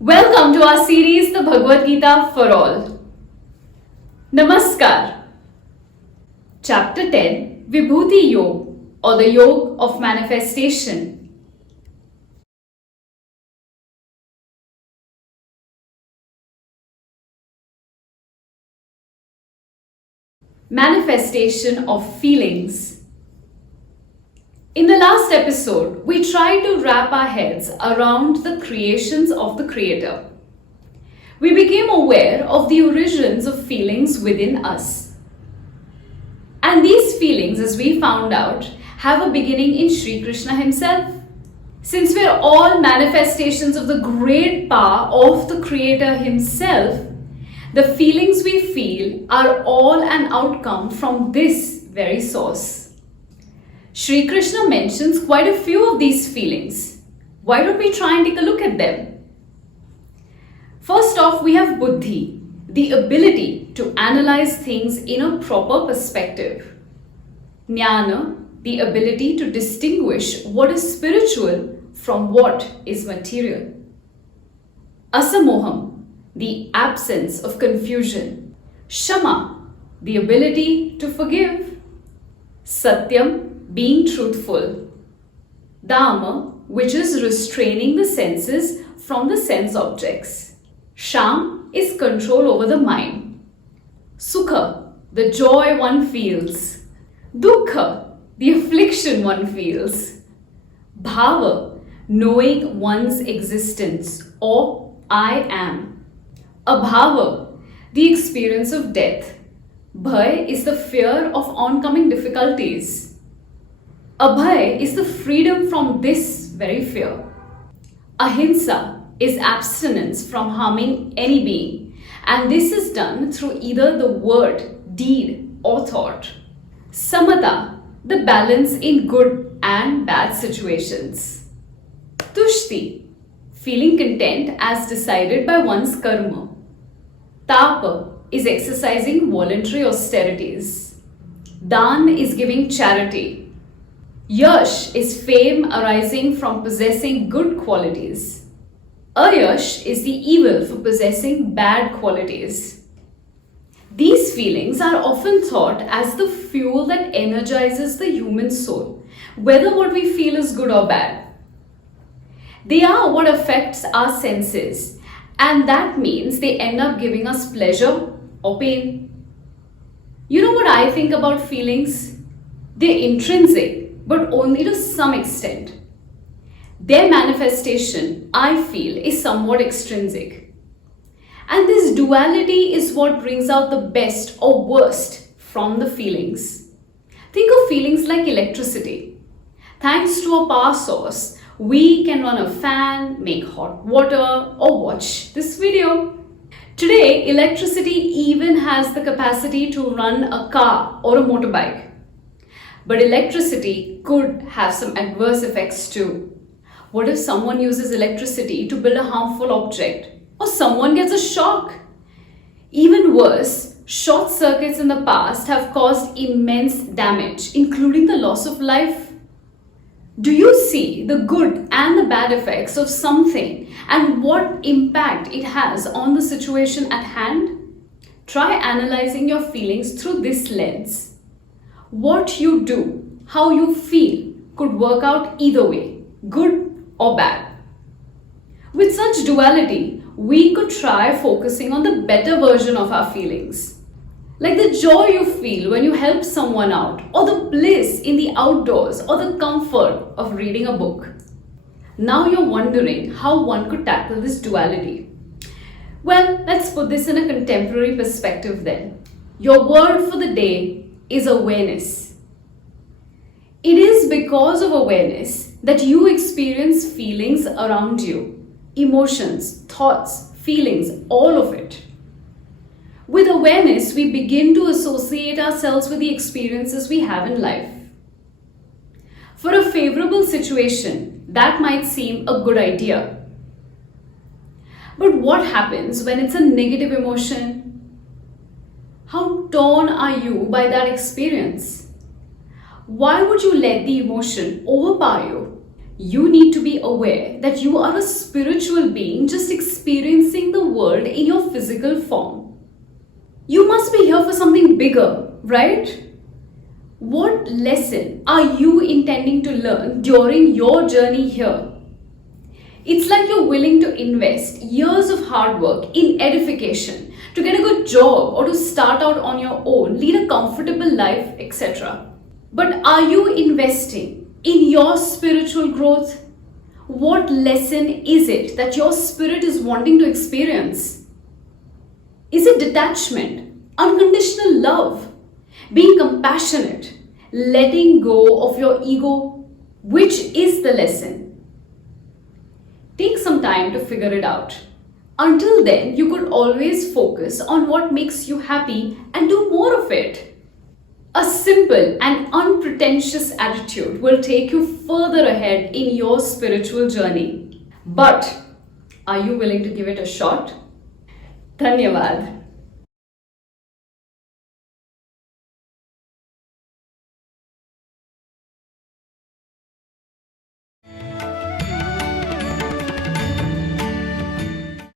Welcome to our series, the Bhagavad Gita for All. Namaskar. Chapter 10, Vibhuti Yog, or the Yog of Manifestation. Manifestation of feelings. In the last episode, we tried to wrap our heads around the creations of the Creator. We became aware of the origins of feelings within us. And these feelings, as we found out, have a beginning in Shri Krishna himself. Since we are all manifestations of the great power of the Creator himself, the feelings we feel are all an outcome from this very source. Shri Krishna mentions quite a few of these feelings. Why don't we try and take a look at them? First off, we have buddhi, the ability to analyze things in a proper perspective. Jnana, the ability to distinguish what is spiritual from what is material. Asamoham, the absence of confusion. Shama, the ability to forgive. Satyam, being truthful. Dhamma, which is restraining the senses from the sense objects. Sham is control over the mind. Sukha, the joy one feels. Dukkha, the affliction one feels. Bhava, knowing one's existence, or I am. Abhava, the experience of death. Bhaya is the fear of oncoming difficulties. Abhay is the freedom from this very fear. Ahimsa is abstinence from harming any being, and this is done through either the word, deed, or thought. Samatha, the balance in good and bad situations. Tushti, feeling content as decided by one's karma. Tapa is exercising voluntary austerities. Dan is giving charity. Yash is fame arising from possessing good qualities. Ayash is the evil for possessing bad qualities. These feelings are often thought as the fuel that energizes the human soul, whether what we feel is good or bad. They are what affects our senses, and that means they end up giving us pleasure or pain. You know what I think about feelings? They're intrinsic, but only to some extent. Their manifestation, I feel, is somewhat extrinsic. And this duality is what brings out the best or worst from the feelings. Think of feelings like electricity. Thanks to a power source, we can run a fan, make hot water, or watch this video. Today, electricity even has the capacity to run a car or a motorbike. But electricity could have some adverse effects too. What if someone uses electricity to build a harmful object, or someone gets a shock? Even worse, short circuits in the past have caused immense damage, including the loss of life. Do you see the good and the bad effects of something and what impact it has on the situation at hand? Try analyzing your feelings through this lens. What you do, how you feel, could work out either way, good or bad. With such duality, we could try focusing on the better version of our feelings. Like the joy you feel when you help someone out, or the bliss in the outdoors, or the comfort of reading a book. Now you're wondering how one could tackle this duality. Well, let's put this in a contemporary perspective then. Your word for the day is awareness. It is because of awareness that you experience feelings around you, emotions, thoughts, feelings, all of it. With awareness, we begin to associate ourselves with the experiences we have in life. For a favorable situation, that might seem a good idea. But what happens when it's a negative emotion? How torn are you by that experience? Why would you let the emotion overpower you? You need to be aware that you are a spiritual being just experiencing the world in your physical form. You must be here for something bigger, right? What lesson are you intending to learn during your journey here? It's like you're willing to invest years of hard work in edification to get a good job or to start out on your own, lead a comfortable life, etc. But are you investing in your spiritual growth? What lesson is it that your spirit is wanting to experience? Is it detachment, unconditional love, being compassionate, letting go of your ego? Which is the lesson? Take some time to figure it out. Until then, you could always focus on what makes you happy and do more of it. A simple and unpretentious attitude will take you further ahead in your spiritual journey. But are you willing to give it a shot? Dhanyavad.